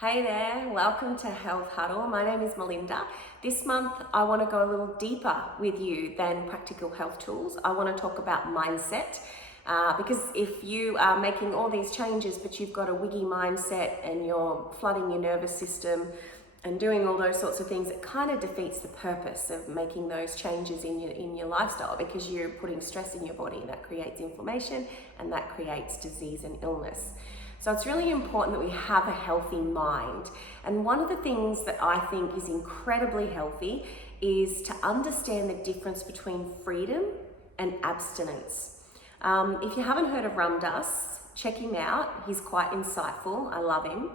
Hey there, welcome to Health Huddle. My name is Melinda. This month I want to go a little deeper with you than practical health tools. I want to talk about mindset because if you are making all these changes but you've got a wiggy mindset and you're flooding your nervous system and doing all those sorts of things, it kind of defeats the purpose of making those changes in your lifestyle, because you're putting stress in your body and that creates inflammation and that creates disease and illness. So it's really important that we have a healthy mind. And one of the things that I think is incredibly healthy is to understand the difference between freedom and abstinence. If you haven't heard of Ram Dass, check him out. He's quite insightful. I love him.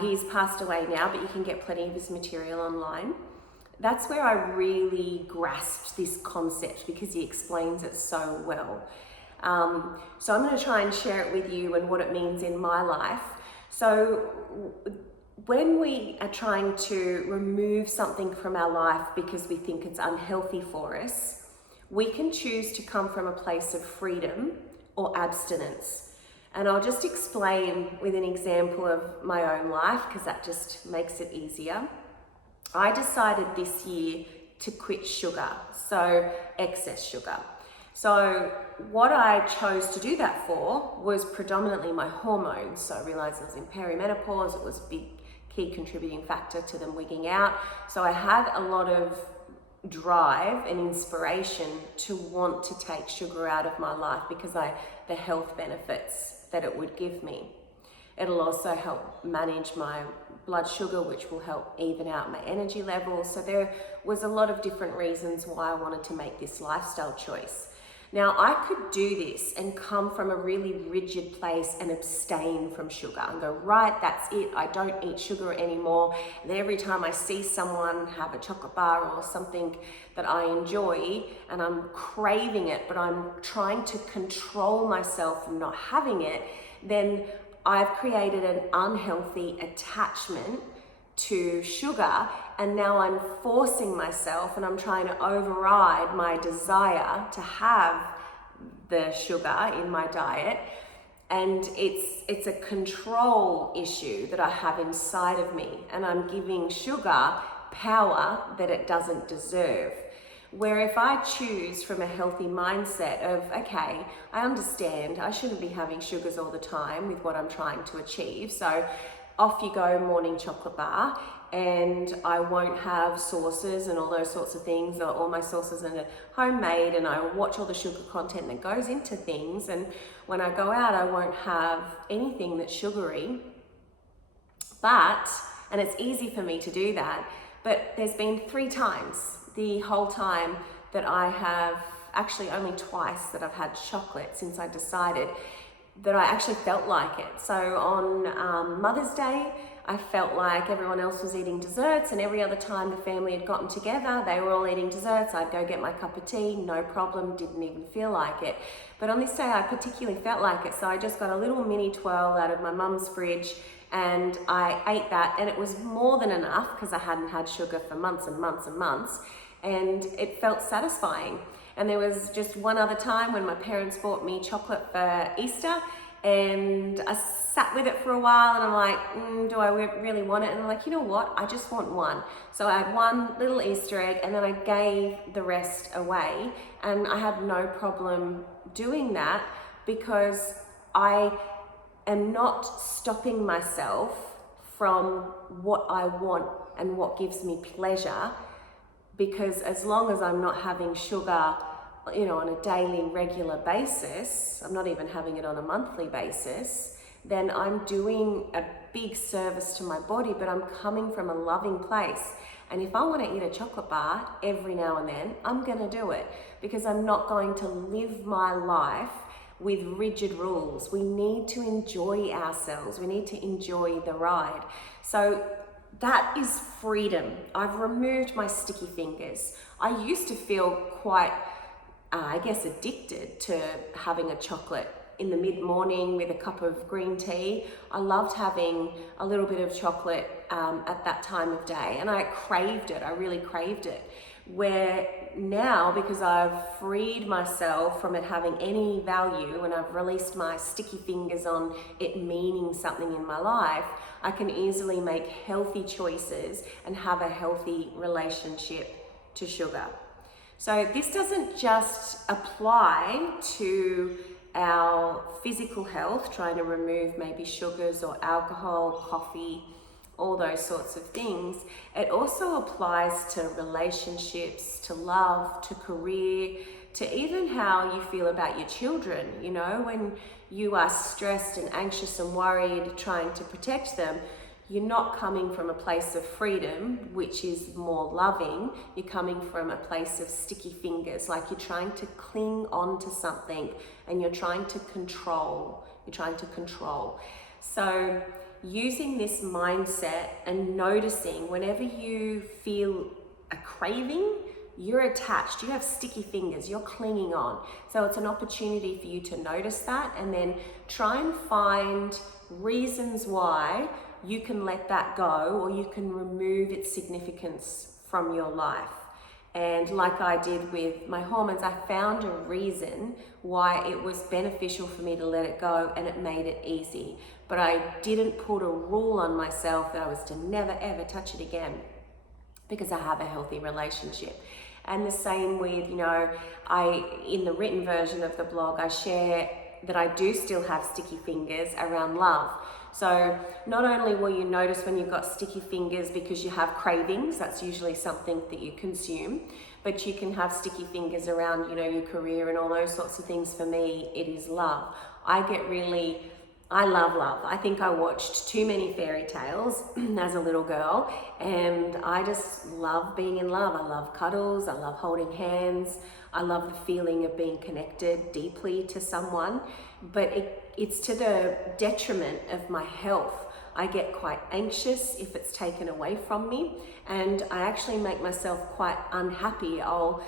He's passed away now, but you can get plenty of his material online. That's where I really grasped this concept because he explains it so well. So I'm going to try and share it with you and what it means in my life. So when we are trying to remove something from our life because we think it's unhealthy for us, we can choose to come from a place of freedom or abstinence. And I'll just explain with an example of my own life because that just makes it easier. I decided this year to quit sugar, so excess sugar. So what I chose to do that for was predominantly my hormones. So I realized I was in perimenopause. It was a big key contributing factor to them wigging out. So I had a lot of drive and inspiration to want to take sugar out of my life because the health benefits that it would give me. It'll also help manage my blood sugar, which will help even out my energy levels. So there was a lot of different reasons why I wanted to make this lifestyle choice. Now, I could do this and come from a really rigid place and abstain from sugar and go, right, that's it, I don't eat sugar anymore. And every time I see someone have a chocolate bar or something that I enjoy and I'm craving it, but I'm trying to control myself from not having it, then I've created an unhealthy attachment to sugar, and now I'm forcing myself and I'm trying to override my desire to have the sugar in my diet, and it's a control issue that I have inside of me, and I'm giving sugar power that it doesn't deserve. Where if I choose from a healthy mindset of, okay, I understand I shouldn't be having sugars all the time with what I'm trying to achieve, so off you go, morning chocolate bar, and I won't have sauces and all those sorts of things. All my sauces are homemade, and I watch all the sugar content that goes into things, and when I go out I won't have anything that's sugary. And it's easy for me to do that, but there's been 3 times the whole time that I have, actually only twice that I've had chocolate since I decided that I actually felt like it. So on Mother's Day, I felt like everyone else was eating desserts, and every other time the family had gotten together, they were all eating desserts. I'd go get my cup of tea, no problem, didn't even feel like it. But on this day, I particularly felt like it, so I just got a little mini twirl out of my mum's fridge, and I ate that, and it was more than enough because I hadn't had sugar for months and months and months, and it felt satisfying. And there was just one other time when my parents bought me chocolate for Easter, and I sat with it for a while, and I'm like, do I really want it? And I'm like, you know what? I just want one. So I had one little Easter egg, and then I gave the rest away, and I had no problem doing that because I am not stopping myself from what I want and what gives me pleasure, because as long as I'm not having sugar, on a daily, regular basis, I'm not even having it on a monthly basis, then I'm doing a big service to my body, but I'm coming from a loving place. And if I want to eat a chocolate bar every now and then, I'm going to do it, because I'm not going to live my life with rigid rules. We need to enjoy ourselves. We need to enjoy the ride. So that is freedom. I've removed my sticky fingers. I used to feel quite addicted to having a chocolate in the mid-morning with a cup of green tea. I loved having a little bit of chocolate at that time of day, and I craved it. I really craved it. Where now, because I've freed myself from it having any value and I've released my sticky fingers on it meaning something in my life, I can easily make healthy choices and have a healthy relationship to sugar. So this doesn't just apply to our physical health, trying to remove maybe sugars or alcohol, coffee, all those sorts of things. It also applies to relationships, to love, to career, to even how you feel about your children. You know, when you are stressed and anxious and worried, trying to protect them, you're not coming from a place of freedom, which is more loving. You're coming from a place of sticky fingers, like you're trying to cling on to something and you're trying to control. So using this mindset and noticing whenever you feel a craving, you're attached, you have sticky fingers, you're clinging on. So it's an opportunity for you to notice that and then try and find reasons why you can let that go, or you can remove its significance from your life. And like I did with my hormones, I found a reason why it was beneficial for me to let it go, and it made it easy. But I didn't put a rule on myself that I was to never ever touch it again, because I have a healthy relationship. And the same with, in the written version of the blog, I share that I do still have sticky fingers around love. So not only will you notice when you've got sticky fingers because you have cravings, that's usually something that you consume, but you can have sticky fingers around, your career and all those sorts of things. For me, it is love. I love love. I think I watched too many fairy tales as a little girl, and I just love being in love. I love cuddles, I love holding hands, I love the feeling of being connected deeply to someone, but it's to the detriment of my health. I get quite anxious if it's taken away from me, and I actually make myself quite unhappy. I'll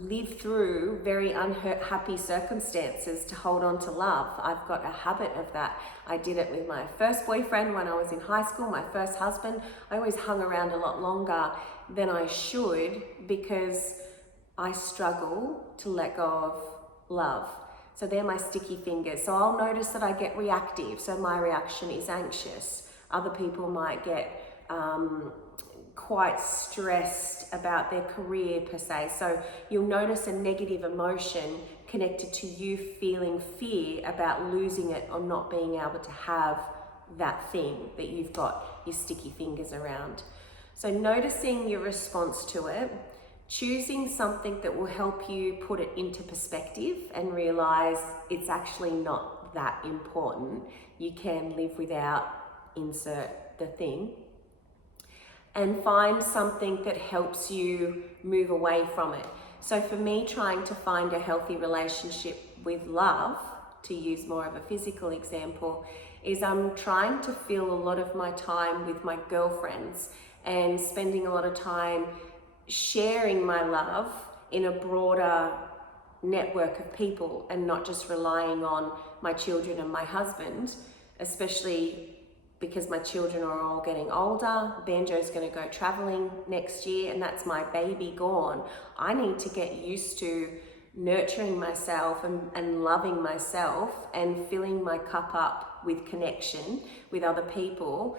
live through very unhappy circumstances to hold on to love. I've got a habit of that. I did it with my first boyfriend when I was in high school, my first husband. I always hung around a lot longer than I should because I struggle to let go of love. So they're my sticky fingers. So I'll notice that I get reactive. So my reaction is anxious. Other people might get quite stressed about their career per se. So you'll notice a negative emotion connected to you feeling fear about losing it or not being able to have that thing that you've got your sticky fingers around. So noticing your response to it, choosing something that will help you put it into perspective and realize it's actually not that important. You can live without, insert the thing, and find something that helps you move away from it. So for me, trying to find a healthy relationship with love, to use more of a physical example, is I'm trying to fill a lot of my time with my girlfriends and spending a lot of time sharing my love in a broader network of people and not just relying on my children and my husband, especially because my children are all getting older. Banjo's going to go traveling next year, and that's my baby gone. I need to get used to nurturing myself and loving myself and filling my cup up with connection with other people,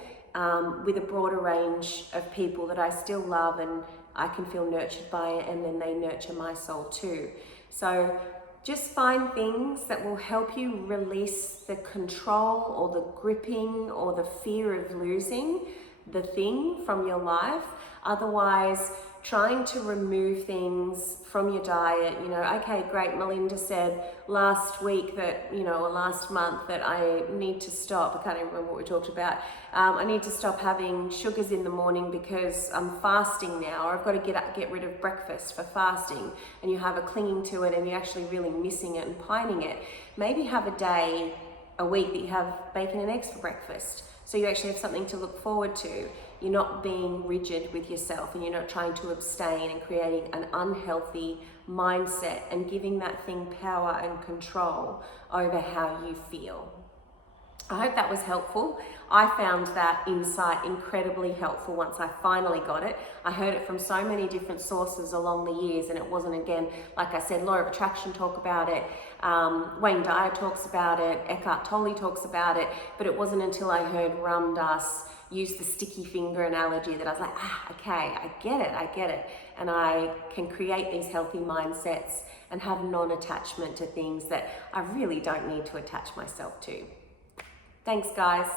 with a broader range of people that I still love and I can feel nurtured by, and then they nurture my soul too. So just find things that will help you release the control or the gripping or the fear of losing the thing from your life. Otherwise, trying to remove things from your diet, okay, great, Melinda said last week that, or last month that I need to stop. I can't even remember what we talked about. I need to stop having sugars in the morning because I'm fasting now, or I've got to get rid of breakfast for fasting, and you have a clinging to it and you're actually really missing it and pining it. Maybe have a day a week that you have bacon and eggs for breakfast, so you actually have something to look forward to. You're not being rigid with yourself, and you're not trying to abstain and creating an unhealthy mindset and giving that thing power and control over how you feel. I hope that was helpful. I found that insight incredibly helpful once I finally got it. I heard it from so many different sources along the years, and it wasn't, again, like I said, Law of Attraction talk about it, Wayne Dyer talks about it, Eckhart Tolle talks about it, but it wasn't until I heard Ram Dass use the sticky finger analogy that I was like, okay, I get it. And I can create these healthy mindsets and have non-attachment to things that I really don't need to attach myself to. Thanks, guys.